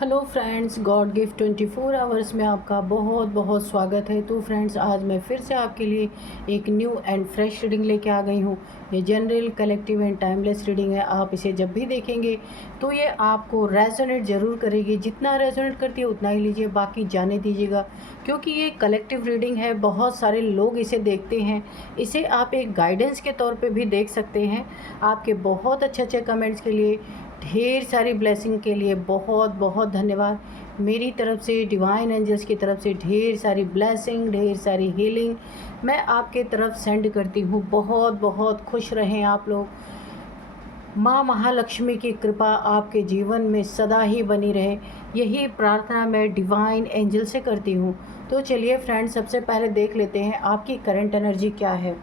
Hello friends, God gift 24 hours में आपका बहुत बहुत स्वागत है। तो फ्रेंड्स, आज मैं फिर से आपके लिए एक न्यू एंड फ्रेश रीडिंग लेके आ गई हूँ। ये general, collective and timeless reading है। आप इसे जब भी देखेंगे तो ये आपको रेजोनेट ज़रूर करेगी। जितना रेजोनेट करती है उतना ही लीजिए, बाकी जाने दीजिएगा, क्योंकि ये कलेक्टिव रीडिंग है। बहुत सारे लोग इसे देखते हैं। इसे आप एक गाइडेंस के तौर पे भी देख सकते हैं। आपके बहुत अच्छे अच्छे कमेंट्स के लिए, ढेर सारी ब्लेसिंग के लिए बहुत बहुत धन्यवाद। मेरी तरफ से, डिवाइन एंजल्स की तरफ से ढेर सारी ब्लेसिंग, ढेर सारी हीलिंग मैं आपके तरफ सेंड करती हूँ। बहुत बहुत खुश रहें आप लोग। माँ महालक्ष्मी की कृपा आपके जीवन में सदा ही बनी रहे, यही प्रार्थना मैं डिवाइन एंजल से करती हूँ। तो चलिए फ्रेंड्स, सबसे पहले देख लेते हैं आपकी करंट एनर्जी क्या है।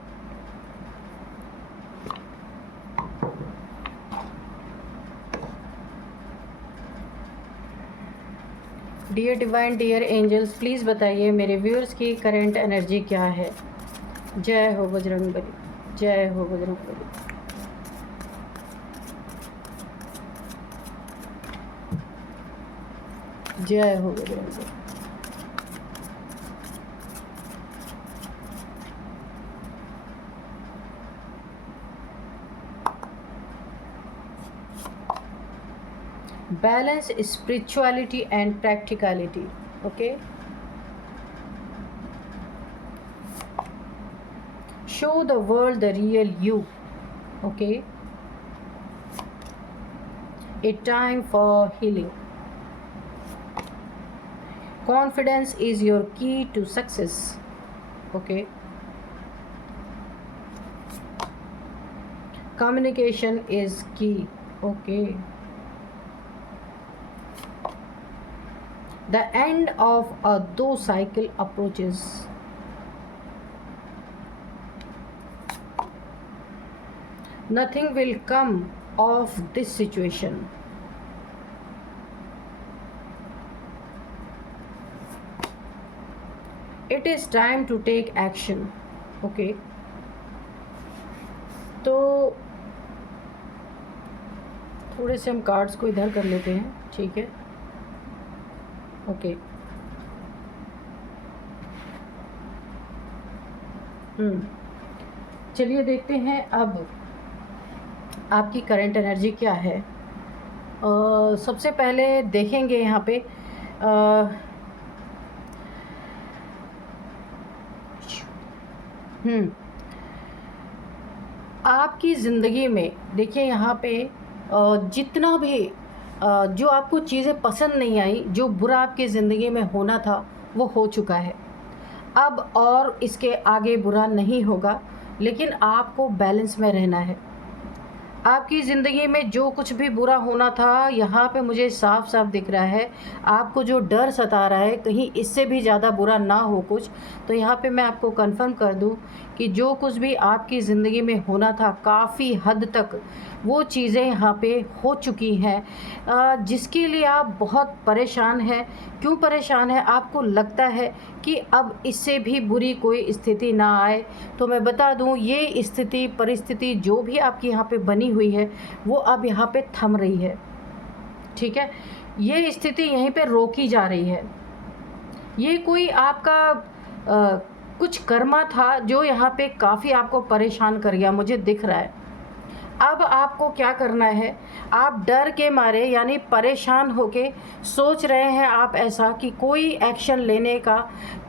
Dear divine, dear angels, please बताइए मेरे व्यूअर्स की करंट एनर्जी क्या है। जय हो बजरंगबली, जय हो बजरंगबली। जय हो Bajrangbali. Balance spirituality and practicality. Okay, show the world the real you. Okay, a time for healing. Confidence is your key to success. Okay, communication is key. Okay, the end of a do cycle approaches. Nothing will come of this situation. It is time to take action. Okay, तो थोड़े से हम cards को इधर कर लेते हैं, ठीक है। ओके, चलिए देखते हैं अब आपकी करंट एनर्जी क्या है। सबसे पहले देखेंगे यहाँ पे आपकी ज़िंदगी में देखिए, यहाँ पे जितना भी जो आपको चीज़ें पसंद नहीं आई, जो बुरा आपकी ज़िंदगी में होना था वो हो चुका है। अब और इसके आगे बुरा नहीं होगा, लेकिन आपको बैलेंस में रहना है। आपकी ज़िंदगी में जो कुछ भी बुरा होना था, यहाँ पे मुझे साफ साफ दिख रहा है। आपको जो डर सता रहा है कहीं इससे भी ज़्यादा बुरा ना हो कुछ, तो यहाँ पे मैं आपको कंफर्म कर दूँ कि जो कुछ भी आपकी ज़िंदगी में होना था, काफ़ी हद तक वो चीज़ें यहाँ पे हो चुकी हैं, जिसके लिए आप बहुत परेशान हैं। क्यों परेशान है? आपको लगता है कि अब इससे भी बुरी कोई स्थिति ना आए। तो मैं बता दूं, ये स्थिति, परिस्थिति जो भी आपकी यहाँ पे बनी हुई है वो अब यहाँ पे थम रही है, ठीक है। ये स्थिति यहीं पे रोकी जा रही है। ये कोई आपका कुछ कर्मा था जो यहाँ पे काफ़ी आपको परेशान कर गया, मुझे दिख रहा है। अब आपको क्या करना है, आप डर के मारे यानी परेशान होके सोच रहे हैं आप ऐसा कि कोई एक्शन लेने का,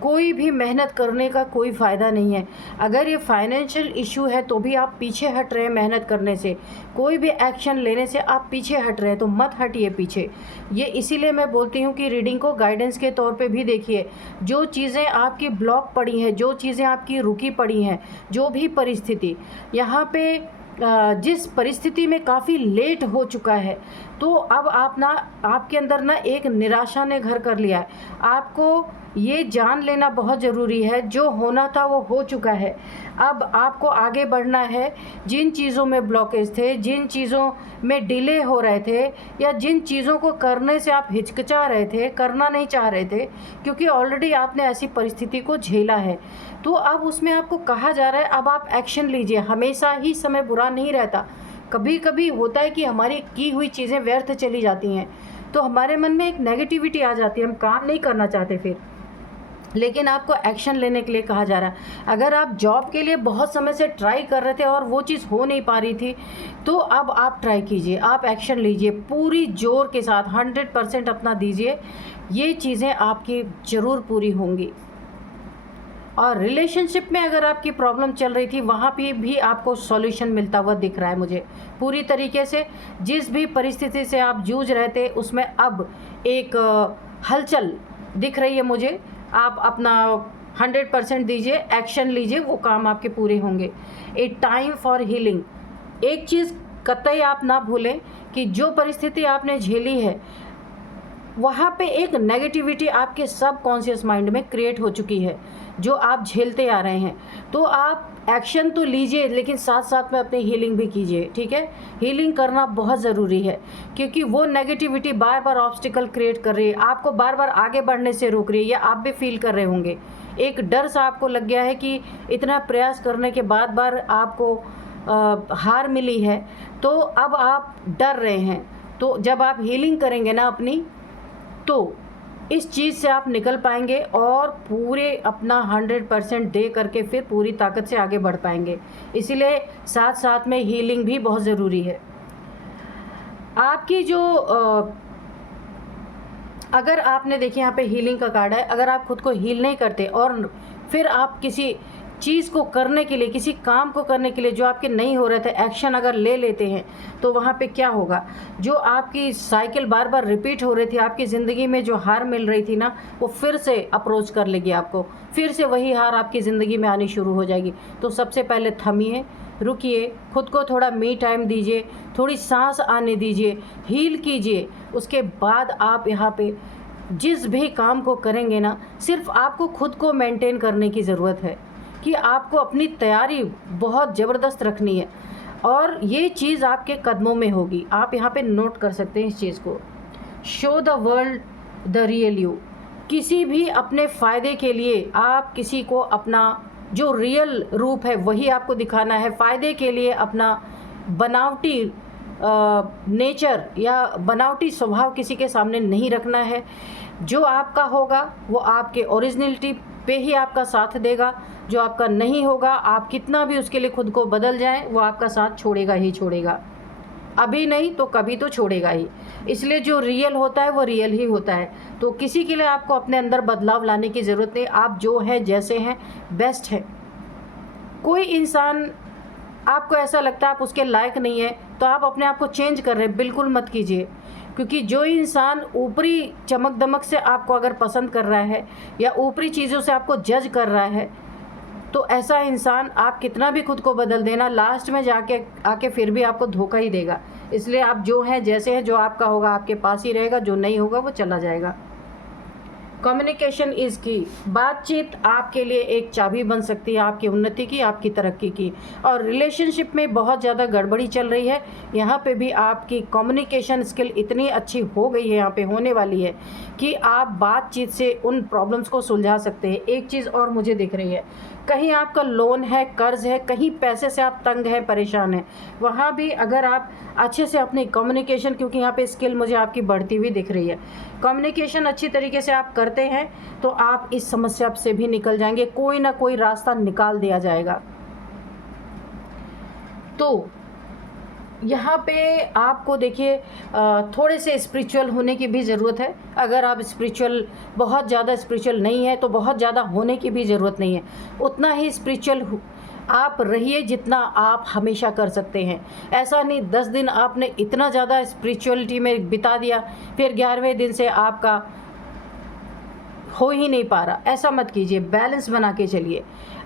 कोई भी मेहनत करने का कोई फ़ायदा नहीं है। अगर ये फाइनेंशियल इशू है तो भी आप पीछे हट रहे हैं मेहनत करने से, कोई भी एक्शन लेने से आप पीछे हट रहे हैं, तो मत हटिए पीछे। ये इसीलिए मैं बोलती हूँ कि रीडिंग को गाइडेंस के तौर पे भी देखिए। जो चीज़ें आपकी ब्लॉक पड़ी हैं, जो चीज़ें आपकी रुकी पड़ी हैं, जो भी परिस्थिति यहाँ पे जिस परिस्थिति में काफ़ी लेट हो चुका है, तो अब आप ना, आपके अंदर ना एक निराशा ने घर कर लिया है। आपको ये जान लेना बहुत ज़रूरी है, जो होना था वो हो चुका है। अब आपको आगे बढ़ना है। जिन चीज़ों में ब्लॉकेज थे, जिन चीज़ों में डिले हो रहे थे, या जिन चीज़ों को करने से आप हिचकिचा रहे थे, करना नहीं चाह रहे थे, क्योंकि ऑलरेडी आपने ऐसी परिस्थिति को झेला है, तो अब उसमें आपको कहा जा रहा है अब आप एक्शन लीजिए। हमेशा ही समय बुरा नहीं रहता, कभी कभी होता है कि हमारी की हुई चीज़ें व्यर्थ चली जाती हैं, तो हमारे मन में एक नेगेटिविटी आ जाती है, हम काम नहीं करना चाहते फिर। लेकिन आपको एक्शन लेने के लिए कहा जा रहा है। अगर आप जॉब के लिए बहुत समय से ट्राई कर रहे थे और वो चीज़ हो नहीं पा रही थी, तो अब आप ट्राई कीजिए, आप एक्शन लीजिए, पूरी जोर के साथ 100% अपना दीजिए, ये चीज़ें आपकी ज़रूर पूरी होंगी। और रिलेशनशिप में अगर आपकी प्रॉब्लम चल रही थी, वहाँ पे भी आपको सॉल्यूशन मिलता हुआ दिख रहा है मुझे पूरी तरीके से। जिस भी परिस्थिति से आप जूझ रहे थे उसमें अब एक हलचल दिख रही है मुझे। आप अपना 100% दीजिए, एक्शन लीजिए, वो काम आपके पूरे होंगे। ए टाइम फॉर हीलिंग, एक चीज़ कतई आप ना भूलें कि जो परिस्थिति आपने झेली है, वहाँ पे एक नेगेटिविटी आपके सब कॉन्शियस माइंड में क्रिएट हो चुकी है, जो आप झेलते आ रहे हैं। तो आप एक्शन तो लीजिए, लेकिन साथ साथ में अपनी हीलिंग भी कीजिए, ठीक है। हीलिंग करना बहुत ज़रूरी है, क्योंकि वो नेगेटिविटी बार बार ऑब्स्टिकल क्रिएट कर रही है, आपको बार बार आगे बढ़ने से रोक रही है। या आप भी फील कर रहे होंगे, एक डर सा आपको लग गया है कि इतना प्रयास करने के बाद बार आपको हार मिली है, तो अब आप डर रहे हैं। तो जब आप हीलिंग करेंगे ना अपनी, तो इस चीज़ से आप निकल पाएंगे और पूरे अपना 100% दे करके फिर पूरी ताकत से आगे बढ़ पाएंगे। इसीलिए साथ साथ में हीलिंग भी बहुत ज़रूरी है। आपकी जो अगर आपने देखिए यहाँ पे हीलिंग का कार्ड है, अगर आप खुद को हील नहीं करते और फिर आप किसी चीज़ को करने के लिए, किसी काम को करने के लिए जो आपके नहीं हो रहे थे, एक्शन अगर ले लेते हैं, तो वहाँ पे क्या होगा, जो आपकी साइकिल बार बार रिपीट हो रही थी, आपकी ज़िंदगी में जो हार मिल रही थी ना, वो फिर से अप्रोच कर लेगी आपको, फिर से वही हार आपकी ज़िंदगी में आनी शुरू हो जाएगी। तो सबसे पहले थमिए, रुकिए, खुद को थोड़ा मी टाइम दीजिए, थोड़ी सांस आने दीजिए, हील कीजिए। उसके बाद आप यहाँ पे जिस भी काम को करेंगे ना, सिर्फ आपको खुद को मेंटेन करने की ज़रूरत है कि आपको अपनी तैयारी बहुत ज़बरदस्त रखनी है, और ये चीज़ आपके कदमों में होगी। आप यहाँ पे नोट कर सकते हैं इस चीज़ को। Show the world the real you. किसी भी अपने फ़ायदे के लिए आप किसी को अपना जो रियल रूप है वही आपको दिखाना है। फ़ायदे के लिए अपना बनावटी नेचर या बनावटी स्वभाव किसी के सामने नहीं रखना है। जो आपका होगा वो आपके ओरिजिनलिटी पे ही आपका साथ देगा। जो आपका नहीं होगा, आप कितना भी उसके लिए खुद को बदल जाएं, वो आपका साथ छोड़ेगा ही छोड़ेगा। अभी नहीं तो कभी तो छोड़ेगा ही। इसलिए जो रियल होता है वो रियल ही होता है। तो किसी के लिए आपको अपने अंदर बदलाव लाने की ज़रूरत नहीं। आप जो हैं, जैसे हैं, बेस्ट है। कोई इंसान आपको ऐसा लगता है आप उसके लायक नहीं है, तो आप अपने आप को चेंज कर रहे हैं, बिल्कुल मत कीजिए। क्योंकि जो इंसान ऊपरी चमक दमक से आपको अगर पसंद कर रहा है या ऊपरी चीज़ों से आपको जज कर रहा है, तो ऐसा इंसान आप कितना भी खुद को बदल देना, लास्ट में जाके आके फिर भी आपको धोखा ही देगा। इसलिए आप जो हैं, जैसे हैं, जो आपका होगा आपके पास ही रहेगा, जो नहीं होगा वो चला जाएगा। कम्युनिकेशन इज़ की। बातचीत आपके लिए एक चाबी बन सकती है आपकी उन्नति की, आपकी तरक्की की। और रिलेशनशिप में बहुत ज़्यादा गड़बड़ी चल रही है, यहाँ पे भी आपकी कम्युनिकेशन स्किल इतनी अच्छी हो गई है, यहाँ पे होने वाली है कि आप बातचीत से उन प्रॉब्लम्स को सुलझा सकते हैं। एक चीज़ और मुझे दिख रही है, कहीं आपका लोन है, कर्ज है, कहीं पैसे से आप तंग हैं, परेशान हैं, वहाँ भी अगर आप अच्छे से अपनी कम्युनिकेशन, क्योंकि यहाँ पे स्किल मुझे आपकी बढ़ती हुई दिख रही है, कम्युनिकेशन अच्छी तरीके से आप करते हैं तो आप इस समस्या से भी निकल जाएंगे। कोई ना कोई रास्ता निकाल दिया जाएगा। तो यहाँ पे आपको देखिए थोड़े से स्पिरिचुअल होने की भी ज़रूरत है। अगर आप स्पिरिचुअल, बहुत ज़्यादा स्पिरिचुअल नहीं है, तो बहुत ज़्यादा होने की भी ज़रूरत नहीं है। उतना ही स्पिरिचुअल आप रहिए जितना आप हमेशा कर सकते हैं। ऐसा नहीं 10 दिन आपने इतना ज़्यादा स्पिरिचुअलिटी में बिता दिया, फिर 11वें दिन से आपका हो ही नहीं पा रहा। ऐसा मत कीजिए, बैलेंस बना के चलिए।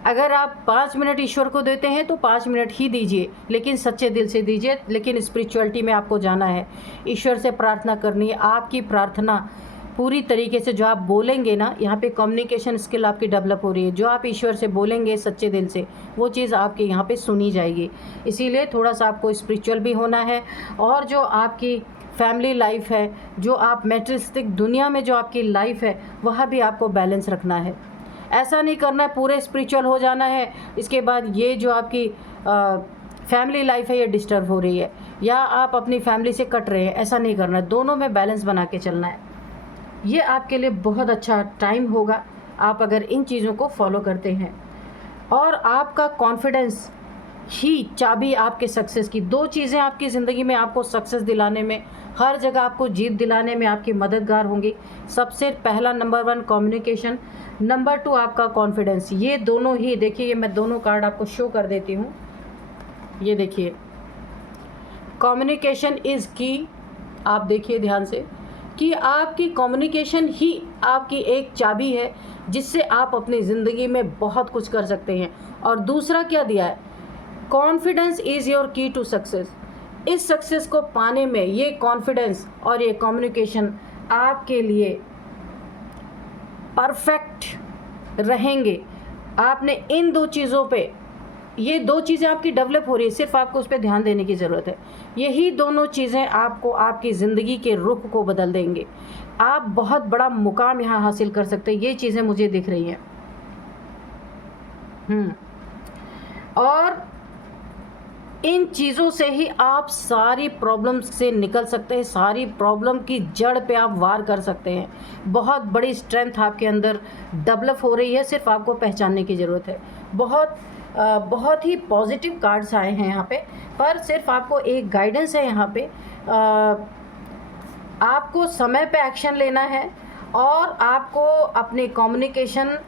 अगर आप 5 मिनट ईश्वर को देते हैं तो 5 मिनट ही दीजिए, लेकिन सच्चे दिल से दीजिए। लेकिन स्पिरिचुअलिटी में आपको जाना है, ईश्वर से प्रार्थना करनी है। आपकी प्रार्थना पूरी तरीके से जो आप बोलेंगे ना, यहाँ पे कम्युनिकेशन स्किल आपकी डेवलप हो रही है। जो आप ईश्वर से बोलेंगे सच्चे दिल से, वो चीज़ आपके यहाँ पे सुनी जाएगी। इसीलिए थोड़ा सा आपको स्पिरिचुअल भी होना है। और जो आपकी फैमिली लाइफ है, जो आप मैटेरियलिस्टिक दुनिया में जो आपकी लाइफ है, वहाँ भी आपको बैलेंस रखना है। ऐसा नहीं करना है पूरे स्पिरिचुअल हो जाना है, इसके बाद ये जो आपकी फैमिली लाइफ है ये डिस्टर्ब हो रही है, या आप अपनी फैमिली से कट रहे हैं, ऐसा नहीं करना है, दोनों में बैलेंस बना के चलना है। ये आपके लिए बहुत अच्छा टाइम होगा आप अगर इन चीज़ों को फॉलो करते हैं। और आपका कॉन्फिडेंस ही चाबी आपके सक्सेस की। दो चीज़ें आपकी ज़िंदगी में आपको सक्सेस दिलाने में, हर जगह आपको जीत दिलाने में आपकी मददगार होंगी। सबसे पहला नंबर 1 कम्युनिकेशन, नंबर 2 आपका कॉन्फिडेंस। ये दोनों ही देखिए, ये मैं दोनों कार्ड आपको शो कर देती हूँ। ये देखिए, कम्युनिकेशन इज़ की। आप देखिए ध्यान से कि आपकी कम्युनिकेशन ही आपकी एक चाबी है जिससे आप अपनी ज़िंदगी में बहुत कुछ कर सकते हैं। और दूसरा क्या दिया है, कॉन्फिडेंस इज़ योर की टू सक्सेस। इस सक्सेस को पाने में ये कॉन्फिडेंस और ये कम्युनिकेशन आपके लिए परफेक्ट रहेंगे। आपने इन दो चीज़ों पे, ये दो चीज़ें आपकी डेवलप हो रही है, सिर्फ आपको उस पर ध्यान देने की ज़रूरत है। यही दोनों चीज़ें आपको आपकी ज़िंदगी के रुख को बदल देंगे। आप बहुत बड़ा मुकाम यहाँ हासिल कर सकते हैं। ये चीज़ें मुझे दिख रही हैं। और इन चीज़ों से ही आप सारी प्रॉब्लम्स से निकल सकते हैं, सारी प्रॉब्लम की जड़ पे आप वार कर सकते हैं। बहुत बड़ी स्ट्रेंथ आपके अंदर डेवलप हो रही है, सिर्फ आपको पहचानने की ज़रूरत है। बहुत ही पॉजिटिव कार्ड्स आए हैं यहाँ पे, पर सिर्फ आपको एक गाइडेंस है यहाँ पे। आपको समय पे एक्शन लेना है और आपको अपने कम्युनिकेशन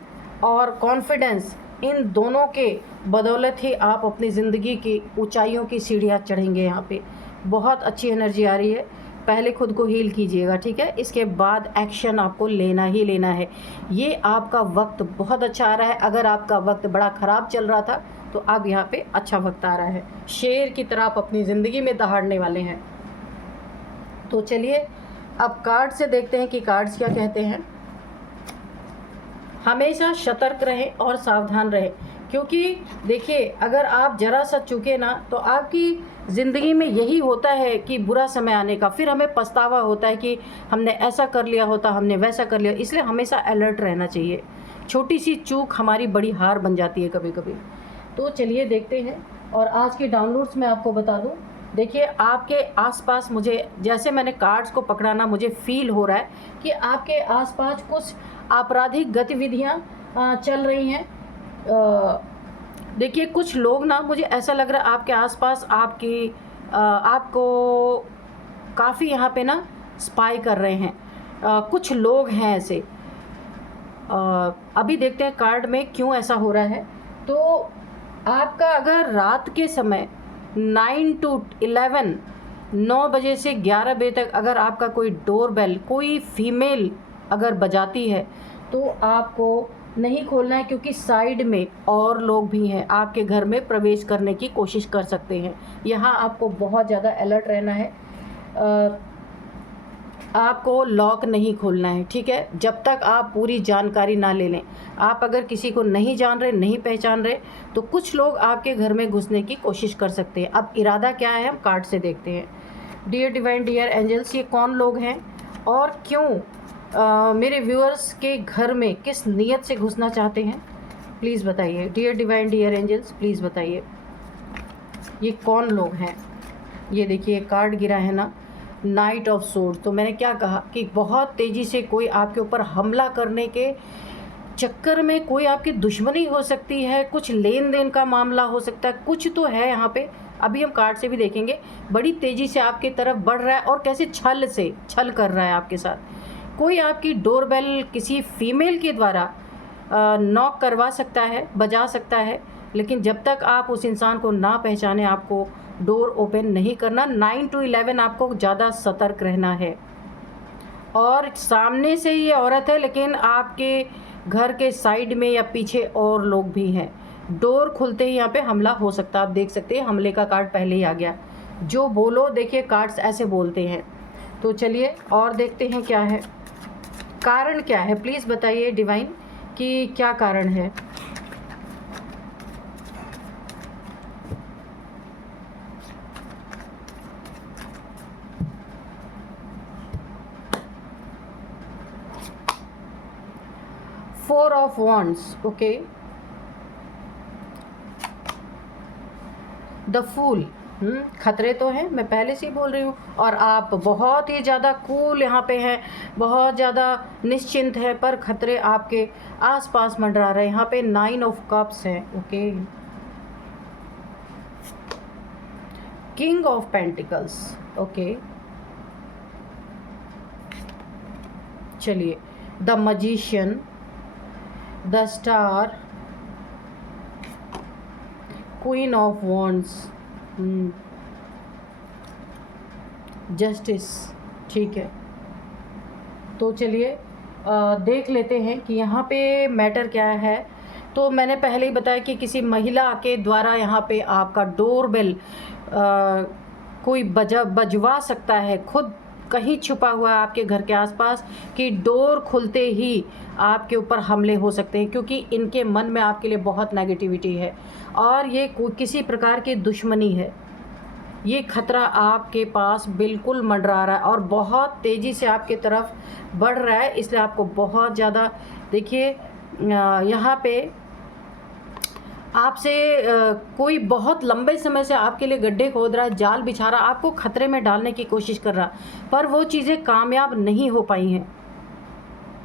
और कॉन्फिडेंस, इन दोनों के बदौलत ही आप अपनी ज़िंदगी की ऊंचाइयों की सीढ़ियाँ चढ़ेंगे। यहाँ पे बहुत अच्छी एनर्जी आ रही है। पहले खुद को हील कीजिएगा, ठीक है, इसके बाद एक्शन आपको लेना ही लेना है। ये आपका वक्त बहुत अच्छा आ रहा है। अगर आपका वक्त बड़ा ख़राब चल रहा था तो अब यहाँ पे अच्छा वक्त आ रहा है। शेर की तरह आप अपनी ज़िंदगी में दहाड़ने वाले हैं। तो चलिए अब कार्ड से देखते हैं कि कार्ड्स क्या कहते हैं। हमेशा सतर्क रहें और सावधान रहें, क्योंकि देखिए अगर आप ज़रा सा चूके ना तो आपकी ज़िंदगी में यही होता है कि बुरा समय आने का, फिर हमें पछतावा होता है कि हमने ऐसा कर लिया होता, हमने वैसा कर लिया। इसलिए हमेशा अलर्ट रहना चाहिए। छोटी सी चूक हमारी बड़ी हार बन जाती है कभी कभी। तो चलिए देखते हैं। और आज की डाउनलोड्स मैं आपको बता दूं, देखिए आपके आसपास, मुझे जैसे मैंने कार्ड्स को पकड़ा ना, मुझे फील हो रहा है कि आपके आसपास कुछ आपराधिक गतिविधियां चल रही हैं। देखिए कुछ लोग ना, मुझे ऐसा लग रहा है आपके आसपास आपको काफ़ी यहाँ पे ना स्पाई कर रहे हैं। कुछ लोग हैं ऐसे। अभी देखते हैं कार्ड में क्यों ऐसा हो रहा है। तो आपका अगर रात के समय 9 to 11, 9 बजे से 11 बजे तक अगर आपका कोई डोरबेल, कोई फीमेल अगर बजाती है तो आपको नहीं खोलना है, क्योंकि साइड में और लोग भी हैं, आपके घर में प्रवेश करने की कोशिश कर सकते हैं। यहाँ आपको बहुत ज़्यादा अलर्ट रहना है। आपको लॉक नहीं खोलना है, ठीक है, जब तक आप पूरी जानकारी ना ले लें। आप अगर किसी को नहीं जान रहे, नहीं पहचान रहे, तो कुछ लोग आपके घर में घुसने की कोशिश कर सकते हैं। अब इरादा क्या है हम कार्ड से देखते हैं। डियर डिवाइन, डियर एंजल्स, ये कौन लोग हैं और क्यों मेरे व्यूअर्स के घर में किस नीयत से घुसना चाहते हैं, प्लीज़ बताइए। Dear divine, dear angels, please बताइए ये कौन लोग हैं। ये देखिए कार्ड गिरा है ना, नाइट ऑफ सोर्ड। तो मैंने क्या कहा कि बहुत तेज़ी से कोई आपके ऊपर हमला करने के चक्कर में कोई आपकी दुश्मनी हो सकती है, कुछ लेन देन का मामला हो सकता है, कुछ तो है यहाँ पे। अभी हम कार्ड से भी देखेंगे। बड़ी तेज़ी से आपकी तरफ बढ़ रहा है और कैसे छल कर रहा है आपके साथ। कोई आपकी डोरबेल किसी फीमेल के द्वारा नॉक करवा सकता है, बजा सकता है, लेकिन जब तक आप उस इंसान को ना पहचाने आपको डोर ओपन नहीं करना। 9 to 11 आपको ज़्यादा सतर्क रहना है। और सामने से ये औरत है, लेकिन आपके घर के साइड में या पीछे और लोग भी हैं। डोर खुलते ही यहाँ पे हमला हो सकता है। आप देख सकते हैं हमले का कार्ड पहले ही आ गया। जो बोलो, देखिए कार्ड्स ऐसे बोलते हैं। तो चलिए और देखते हैं क्या है, कारण क्या है, प्लीज़ बताइए डिवाइन कि क्या कारण है। Four of wands, okay. The fool. खतरे तो हैं, मैं पहले से ही बोल रही हूँ। और आप बहुत ही ज़्यादा कूल यहाँ पे हैं, बहुत ज़्यादा निश्चिंत है, पर खतरे आपके आसपास मंडरा रहे हैं। यहाँ पे 9 ऑफ कप्स है। Okay, king of pentacles. Okay, चलिए, the magician, the star, queen of wands, justice. ठीक है, तो चलिए देख लेते हैं कि यहाँ पे मैटर क्या है। तो मैंने पहले ही बताया कि किसी महिला के द्वारा यहाँ पे आपका डोरबेल कोई बजवा सकता है, खुद कहीं छुपा हुआ है आपके घर के आसपास, कि डोर खुलते ही आपके ऊपर हमले हो सकते हैं, क्योंकि इनके मन में आपके लिए बहुत नेगेटिविटी है और ये किसी प्रकार की दुश्मनी है। ये खतरा आपके पास बिल्कुल मंडरा रहा है और बहुत तेज़ी से आपके तरफ बढ़ रहा है, इसलिए आपको बहुत ज़्यादा, देखिए यहाँ पे आपसे कोई बहुत लंबे समय से आपके लिए गड्ढे खोद रहा है, जाल बिछा रहा, आपको खतरे में डालने की कोशिश कर रहा, पर वो चीज़ें कामयाब नहीं हो पाई हैं,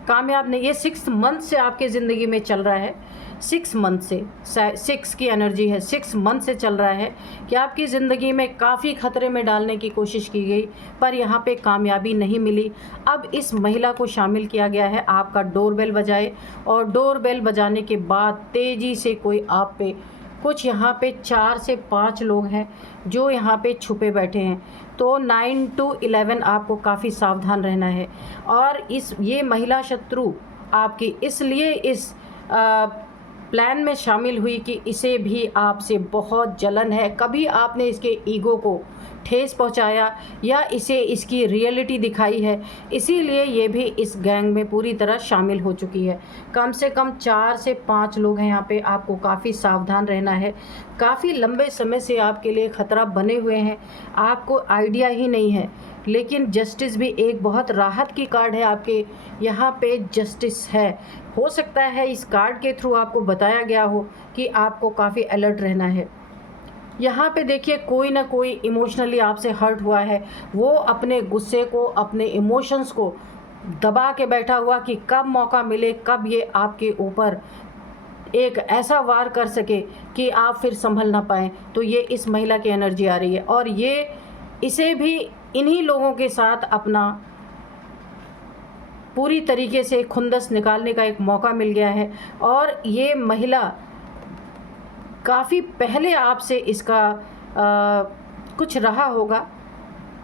कामयाब नहीं। ये 6 मंथ से आपके ज़िंदगी में चल रहा है, 6 मंथ से, 6 की एनर्जी है, 6 मंथ से चल रहा है कि आपकी ज़िंदगी में काफ़ी खतरे में डालने की कोशिश की गई, पर यहाँ पे कामयाबी नहीं मिली। अब इस महिला को शामिल किया गया है, आपका डोरबेल बजाए, और डोरबेल बजाने के बाद तेज़ी से कोई आप पे, कुछ यहाँ पे 4 से 5 लोग हैं जो यहाँ पे छुपे बैठे हैं। तो 9 to 11 आपको काफ़ी सावधान रहना है। और ये महिला शत्रु आपकी इसलिए इस प्लान में शामिल हुई कि इसे भी आपसे बहुत जलन है, कभी आपने इसके ईगो को ठेस पहुंचाया या इसे इसकी रियलिटी दिखाई है, इसीलिए ये भी इस गैंग में पूरी तरह शामिल हो चुकी है। कम से कम 4 से 5 लोग हैं यहाँ पे, आपको काफ़ी सावधान रहना है। काफ़ी लंबे समय से आपके लिए ख़तरा बने हुए हैं, आपको आइडिया ही नहीं है। लेकिन जस्टिस भी एक बहुत राहत की कार्ड है आपके यहाँ पे, जस्टिस है। हो सकता है इस कार्ड के थ्रू आपको बताया गया हो कि आपको काफ़ी अलर्ट रहना है। यहाँ पे देखिए, कोई ना कोई इमोशनली आपसे हर्ट हुआ है, वो अपने गुस्से को, अपने इमोशंस को दबा के बैठा हुआ कि कब मौका मिले, कब ये आपके ऊपर एक ऐसा वार कर सके कि आप फिर संभल ना पाएँ। तो ये इस महिला की एनर्जी आ रही है और ये इसे भी इन्हीं लोगों के साथ अपना पूरी तरीके से खुंदस निकालने का एक मौका मिल गया है। और ये महिला काफ़ी पहले आपसे इसका कुछ रहा होगा,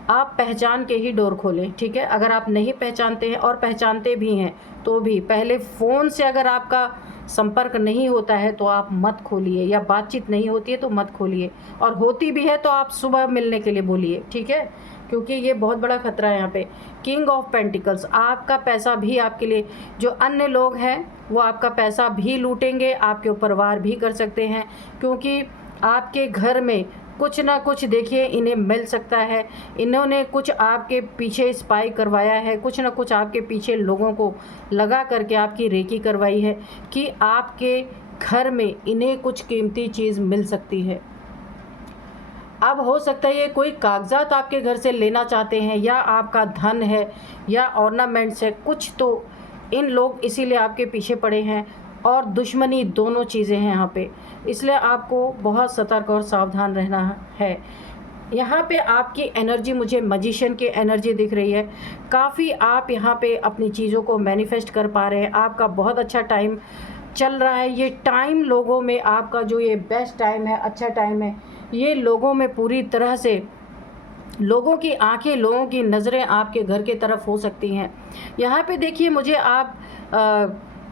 आप पहचान के ही डोर खोलें, ठीक है। अगर आप नहीं पहचानते हैं और पहचानते भी हैं तो भी पहले फ़ोन से अगर आपका संपर्क नहीं होता है तो आप मत खोलिए, या बातचीत नहीं होती है तो मत खोलिए, और होती भी है तो आप सुबह मिलने के लिए बोलिए, ठीक है, क्योंकि ये बहुत बड़ा खतरा है यहाँ पे। किंग ऑफ पेंटिकल्स, आपका पैसा भी आपके लिए, जो अन्य लोग हैं वो आपका पैसा भी लूटेंगे, आपके ऊपर वार भी कर सकते हैं, क्योंकि आपके घर में कुछ ना कुछ देखिए इन्हें मिल सकता है। इन्होंने कुछ आपके पीछे स्पाई करवाया है, कुछ ना कुछ आपके पीछे लोगों को लगा करके आपकी रेकी करवाई है कि आपके घर में इन्हें कुछ कीमती चीज़ मिल सकती है। अब हो सकता है ये कोई कागजात आपके घर से लेना चाहते हैं, या आपका धन है या ऑर्नामेंट्स है, कुछ तो इन लोग इसीलिए आपके पीछे पड़े हैं, और दुश्मनी, दोनों चीज़ें हैं यहाँ पे, इसलिए आपको बहुत सतर्क और सावधान रहना है। यहाँ पे आपकी एनर्जी, मुझे मैजिशियन की एनर्जी दिख रही है, काफ़ी आप यहाँ पे अपनी चीज़ों को मैनिफेस्ट कर पा रहे हैं, आपका बहुत अच्छा टाइम चल रहा है। ये टाइम लोगों में, आपका जो ये बेस्ट टाइम है, अच्छा टाइम है, ये लोगों में पूरी तरह से, लोगों की आंखें, लोगों की नज़रें आपके घर के तरफ हो सकती हैं। यहाँ पे देखिए, मुझे आप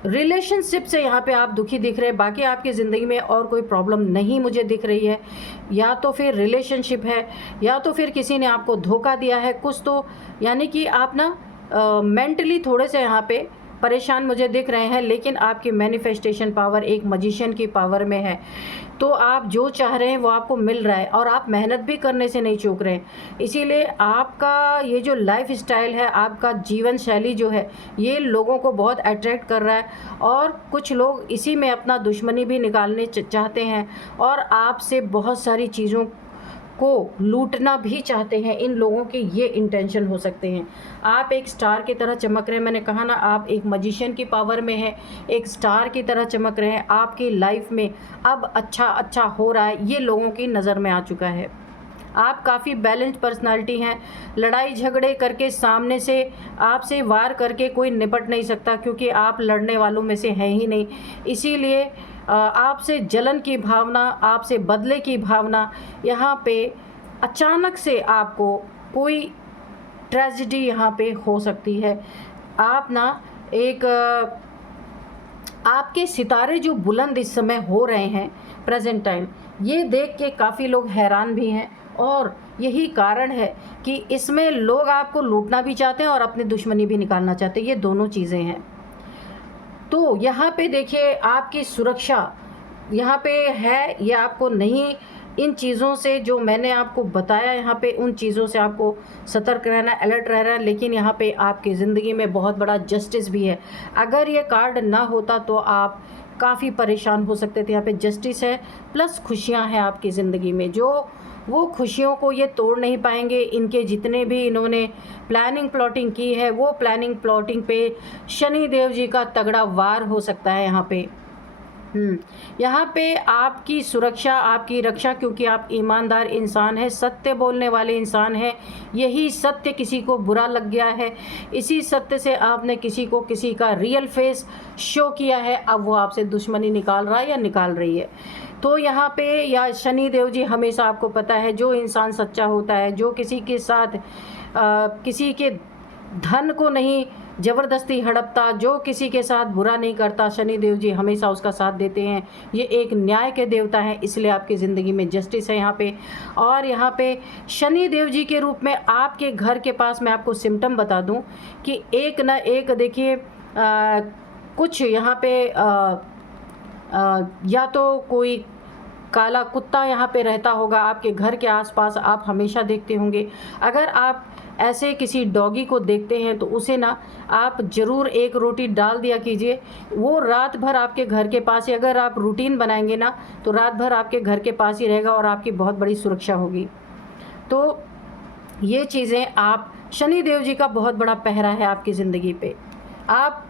रिलेशनशिप से यहाँ पे आप दुखी दिख रहे हैं, बाकी आपकी ज़िंदगी में और कोई प्रॉब्लम नहीं मुझे दिख रही है। या तो फिर रिलेशनशिप है, या तो फिर किसी ने आपको धोखा दिया है कुछ, तो यानी कि आप ना मेंटली थोड़े से यहाँ पे परेशान मुझे दिख रहे हैं, लेकिन आपकी मैनिफेस्टेशन पावर एक मैजिशियन की पावर में है, तो आप जो चाह रहे हैं वो आपको मिल रहा है, और आप मेहनत भी करने से नहीं चूक रहे हैं। इसीलिए आपका ये जो लाइफ स्टाइल है, आपका जीवन शैली जो है, ये लोगों को बहुत अट्रैक्ट कर रहा है, और कुछ लोग इसी में अपना दुश्मनी भी निकालने चाहते हैं, और आपसे बहुत सारी चीज़ों को लूटना भी चाहते हैं, इन लोगों के ये इंटेंशन हो सकते हैं। आप एक स्टार की तरह चमक रहे हैं, मैंने कहा ना, आप एक मजिशियन की पावर में हैं, एक स्टार की तरह चमक रहे हैं। आपकी लाइफ में अब अच्छा अच्छा हो रहा है, ये लोगों की नज़र में आ चुका है। आप काफ़ी बैलेंस्ड पर्सनालिटी हैं। लड़ाई झगड़े करके सामने से आपसे वार करके कोई निपट नहीं सकता, क्योंकि आप लड़ने वालों में से हैं ही नहीं। इसीलिए आपसे जलन की भावना, आपसे बदले की भावना, यहाँ पे अचानक से आपको कोई ट्रेजेडी यहाँ पे हो सकती है। आप ना एक आपके सितारे जो बुलंद इस समय हो रहे हैं प्रेजेंट टाइम, ये देख के काफ़ी लोग हैरान भी हैं, और यही कारण है कि इसमें लोग आपको लूटना भी चाहते हैं और अपनी दुश्मनी भी निकालना चाहते हैं। ये दोनों चीज़ें हैं। तो यहाँ पे देखिए, आपकी सुरक्षा यहाँ पे है, ये आपको नहीं, इन चीज़ों से जो मैंने आपको बताया, यहाँ पे उन चीज़ों से आपको सतर्क रहना, अलर्ट रहना। लेकिन यहाँ पे आपकी ज़िंदगी में बहुत बड़ा जस्टिस भी है। अगर ये कार्ड ना होता तो आप काफ़ी परेशान हो सकते थे। यहाँ पे जस्टिस है प्लस खुशियाँ हैं आपकी ज़िंदगी में, जो वो खुशियों को ये तोड़ नहीं पाएंगे। इनके जितने भी इन्होंने प्लानिंग प्लॉटिंग की है, वो प्लानिंग प्लॉटिंग पे शनि देव जी का तगड़ा वार हो सकता है यहाँ पे। यहाँ पे आपकी सुरक्षा, आपकी रक्षा, क्योंकि आप ईमानदार इंसान हैं, सत्य बोलने वाले इंसान हैं। यही सत्य किसी को बुरा लग गया है, इसी सत्य से आपने किसी को किसी का रियल फेस शो किया है, अब वो आपसे दुश्मनी निकाल रहा है या निकाल रही है। तो यहाँ पे या शनि देव जी हमेशा, आपको पता है, जो इंसान सच्चा होता है, जो किसी के साथ किसी के धन को नहीं ज़बरदस्ती हड़पता, जो किसी के साथ बुरा नहीं करता, शनि देव जी हमेशा उसका साथ देते हैं। ये एक न्याय के देवता हैं, इसलिए आपकी ज़िंदगी में जस्टिस है यहाँ पे। और यहाँ पे शनि देव जी के रूप में आपके घर के पास मैं आपको सिम्टम बता दूं कि एक ना एक, देखिए, कुछ यहाँ पे या तो कोई काला कुत्ता यहाँ पे रहता होगा आपके घर के आसपास, आप हमेशा देखते होंगे। अगर आप ऐसे किसी डॉगी को देखते हैं तो उसे ना आप ज़रूर एक रोटी डाल दिया कीजिए, वो रात भर आपके घर के पास ही, अगर आप रूटीन बनाएंगे ना, तो रात भर आपके घर के पास ही रहेगा और आपकी बहुत बड़ी सुरक्षा होगी। तो ये चीज़ें, आप शनि देव जी का बहुत बड़ा पहरा है आपकी ज़िंदगी पे। आप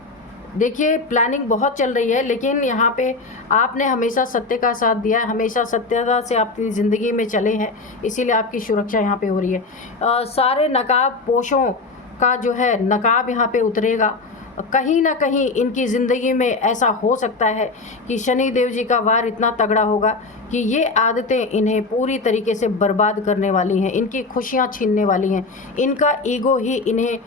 देखिए, प्लानिंग बहुत चल रही है, लेकिन यहाँ पे आपने हमेशा सत्य का साथ दिया है, हमेशा सत्यता से अपनी ज़िंदगी में चले हैं, इसीलिए आपकी सुरक्षा यहाँ पे हो रही है। सारे नकाब पोशों का जो है नकाब यहाँ पे उतरेगा। कहीं ना कहीं इनकी ज़िंदगी में ऐसा हो सकता है कि शनि देव जी का वार इतना तगड़ा होगा कि ये आदतें इन्हें पूरी तरीके से बर्बाद करने वाली हैं, इनकी खुशियाँ छीनने वाली हैं। इनका ईगो ही इन्हें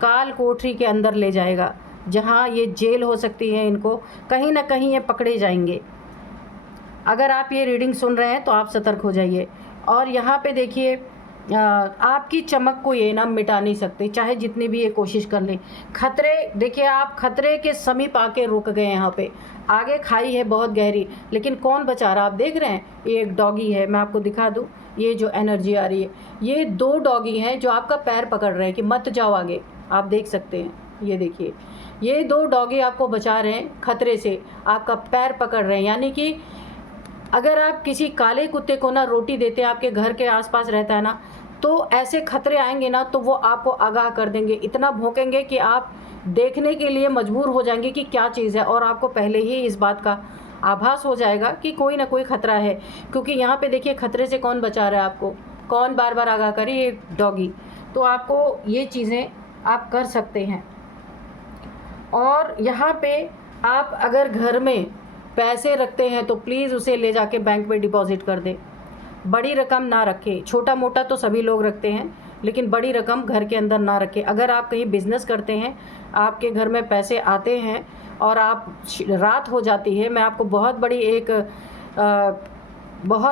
काल कोठरी के अंदर ले जाएगा, जहाँ ये जेल हो सकती है। इनको कहीं ना कहीं ये पकड़े जाएंगे। अगर आप ये रीडिंग सुन रहे हैं तो आप सतर्क हो जाइए। और यहाँ पे देखिए, आपकी चमक को ये ना मिटा नहीं सकते, चाहे जितनी भी ये कोशिश कर लें। खतरे, देखिए, आप खतरे के समीप आके रुक गए। यहाँ पे आगे खाई है बहुत गहरी, लेकिन कौन बचा रहा, आप देख रहे हैं। ये एक डॉगी है, मैं आपको दिखा दूँ, ये जो एनर्जी आ रही है, ये 2 डॉगी हैं जो आपका पैर पकड़ रहे हैं कि मत जाओ आगे। आप देख सकते हैं, ये देखिए, ये 2 डॉगी आपको बचा रहे हैं खतरे से, आपका पैर पकड़ रहे हैं। यानी कि अगर आप किसी काले कुत्ते को ना रोटी देते हैं, आपके घर के आसपास रहता है ना, तो ऐसे खतरे आएंगे ना तो वो आपको आगाह कर देंगे, इतना भौंकेंगे कि आप देखने के लिए मजबूर हो जाएंगे कि क्या चीज़ है, और आपको पहले ही इस बात का आभास हो जाएगा कि कोई ना कोई खतरा है। क्योंकि यहाँ पे देखिए, खतरे से कौन बचा रहा है आपको, कौन बार बार आगाह करे, ये डॉगी। तो आपको ये चीज़ें आप कर सकते हैं। और यहाँ पे आप अगर घर में पैसे रखते हैं तो प्लीज़ उसे ले जाके बैंक में डिपॉजिट कर दें। बड़ी रकम ना रखें, छोटा मोटा तो सभी लोग रखते हैं, लेकिन बड़ी रकम घर के अंदर ना रखें। अगर आप कहीं बिज़नेस करते हैं, आपके घर में पैसे आते हैं और आप रात हो जाती है, मैं आपको बहुत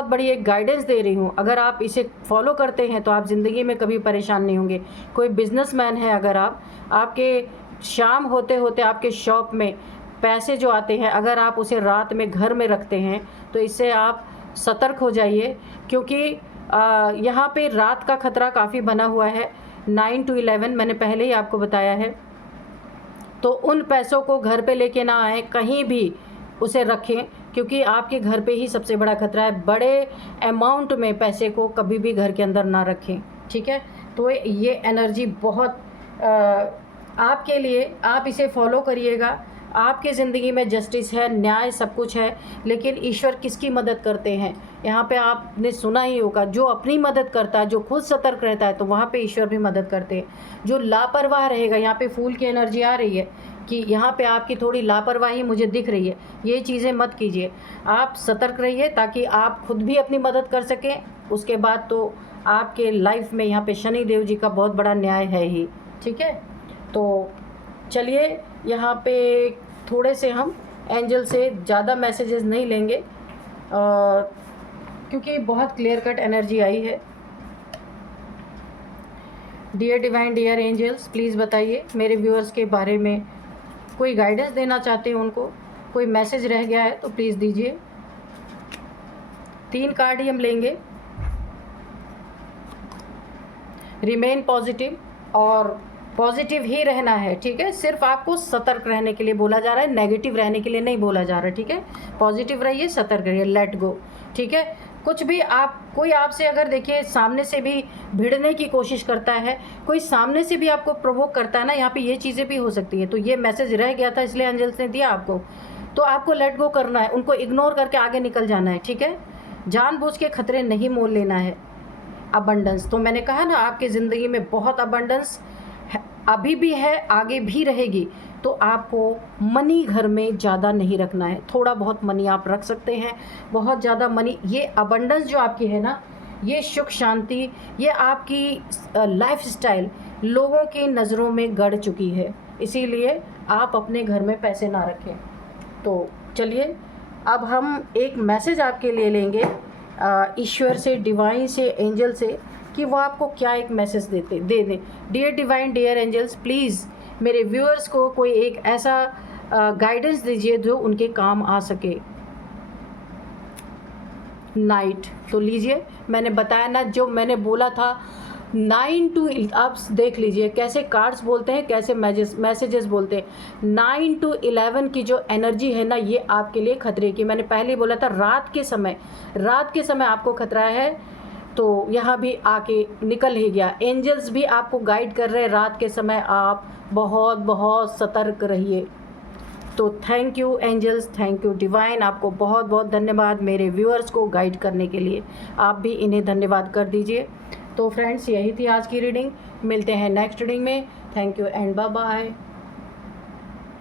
बड़ी एक गाइडेंस दे रही हूँ। अगर आप इसे फॉलो करते हैं तो आप ज़िंदगी में कभी परेशान नहीं होंगे। कोई बिजनेसमैन है, अगर आपके शाम होते होते आपके शॉप में पैसे जो आते हैं, अगर आप उसे रात में घर में रखते हैं तो इससे आप सतर्क हो जाइए, क्योंकि यहाँ पे रात का खतरा काफ़ी बना हुआ है। 9 to 11 मैंने पहले ही आपको बताया है। तो उन पैसों को घर पे लेके ना आए, कहीं भी उसे रखें, क्योंकि आपके घर पे ही सबसे बड़ा खतरा है। बड़े अमाउंट में पैसे को कभी भी घर के अंदर ना रखें, ठीक है। तो ये एनर्जी बहुत आपके लिए, आप इसे फॉलो करिएगा। आपके ज़िंदगी में जस्टिस है, न्याय सब कुछ है, लेकिन ईश्वर किसकी मदद करते हैं? यहाँ पे आपने सुना ही होगा, जो अपनी मदद करता है, जो खुद सतर्क रहता है, तो वहाँ पे ईश्वर भी मदद करते हैं। जो लापरवाह रहेगा, यहाँ पे फूल की एनर्जी आ रही है कि यहाँ पे आपकी थोड़ी लापरवाही मुझे दिख रही है, ये चीज़ें मत कीजिए। आप सतर्क रहिए ताकि आप खुद भी अपनी मदद कर सकें। उसके बाद तो आपके लाइफ में यहाँ पे शनि देव जी का बहुत बड़ा न्याय है ही, ठीक है। तो चलिए, यहाँ पे थोड़े से हम एंजल से ज़्यादा मैसेजेस नहीं लेंगे क्योंकि बहुत क्लियर कट एनर्जी आई है। Dear divine, dear angels, please बताइए मेरे व्यूअर्स के बारे में, कोई गाइडेंस देना चाहते हैं उनको, कोई मैसेज रह गया है तो प्लीज़ दीजिए। 3 कार्ड ही हम लेंगे। रिमेन पॉजिटिव, और पॉजिटिव ही रहना है, ठीक है। सिर्फ आपको सतर्क रहने के लिए बोला जा रहा है, नेगेटिव रहने के लिए नहीं बोला जा रहा है, ठीक है। पॉजिटिव रहिए, सतर्क रहिए, लेट गो, ठीक है। कुछ भी कोई आपसे अगर देखिए सामने से भी भिड़ने की कोशिश करता है, कोई सामने से भी आपको प्रोवोक करता है ना, यहाँ पे ये चीज़ें भी हो सकती है। तो ये मैसेज रह गया था, इसलिए एंजल्स ने दिया आपको। तो आपको लेट गो करना है, उनको इग्नोर करके आगे निकल जाना है, ठीक है। जानबूझ के खतरे नहीं मोल लेना है। अबंडेंस, तो मैंने कहा ना, आपकी ज़िंदगी में बहुत अबंडेंस अभी भी है, आगे भी रहेगी। तो आपको मनी घर में ज़्यादा नहीं रखना है, थोड़ा बहुत मनी आप रख सकते हैं। बहुत ज़्यादा मनी, ये अबंडेंस जो आपकी है ना, ये सुख शांति, ये आपकी लाइफस्टाइल लोगों की नज़रों में गड़ चुकी है, इसीलिए आप अपने घर में पैसे ना रखें। तो चलिए, अब हम एक मैसेज आपके लिए लेंगे ईश्वर से, डिवाइन से, एंजल से, कि वो आपको क्या एक मैसेज दे दें। Dear divine, dear angels, please मेरे व्यूअर्स को कोई एक ऐसा गाइडेंस दीजिए जो उनके काम आ सके। नाइट, तो लीजिए, मैंने बताया ना, जो मैंने बोला था 9 to, आप देख लीजिए कैसे कार्ड्स बोलते हैं, कैसे मैसेजेस बोलते हैं। 9 to 11 की जो एनर्जी है ना, ये आपके लिए खतरे की। मैंने पहले ही बोला था, रात के समय आपको खतरा है, तो यहाँ भी आके निकल ही गया। एंजल्स भी आपको गाइड कर रहे हैं, रात के समय आप बहुत बहुत सतर्क रहिए। तो thank you angels, thank you divine, आपको बहुत बहुत धन्यवाद मेरे व्यूअर्स को गाइड करने के लिए। आप भी इन्हें धन्यवाद कर दीजिए। तो फ्रेंड्स, यही थी आज की रीडिंग, मिलते हैं नेक्स्ट रीडिंग में। Thank you and bye bye.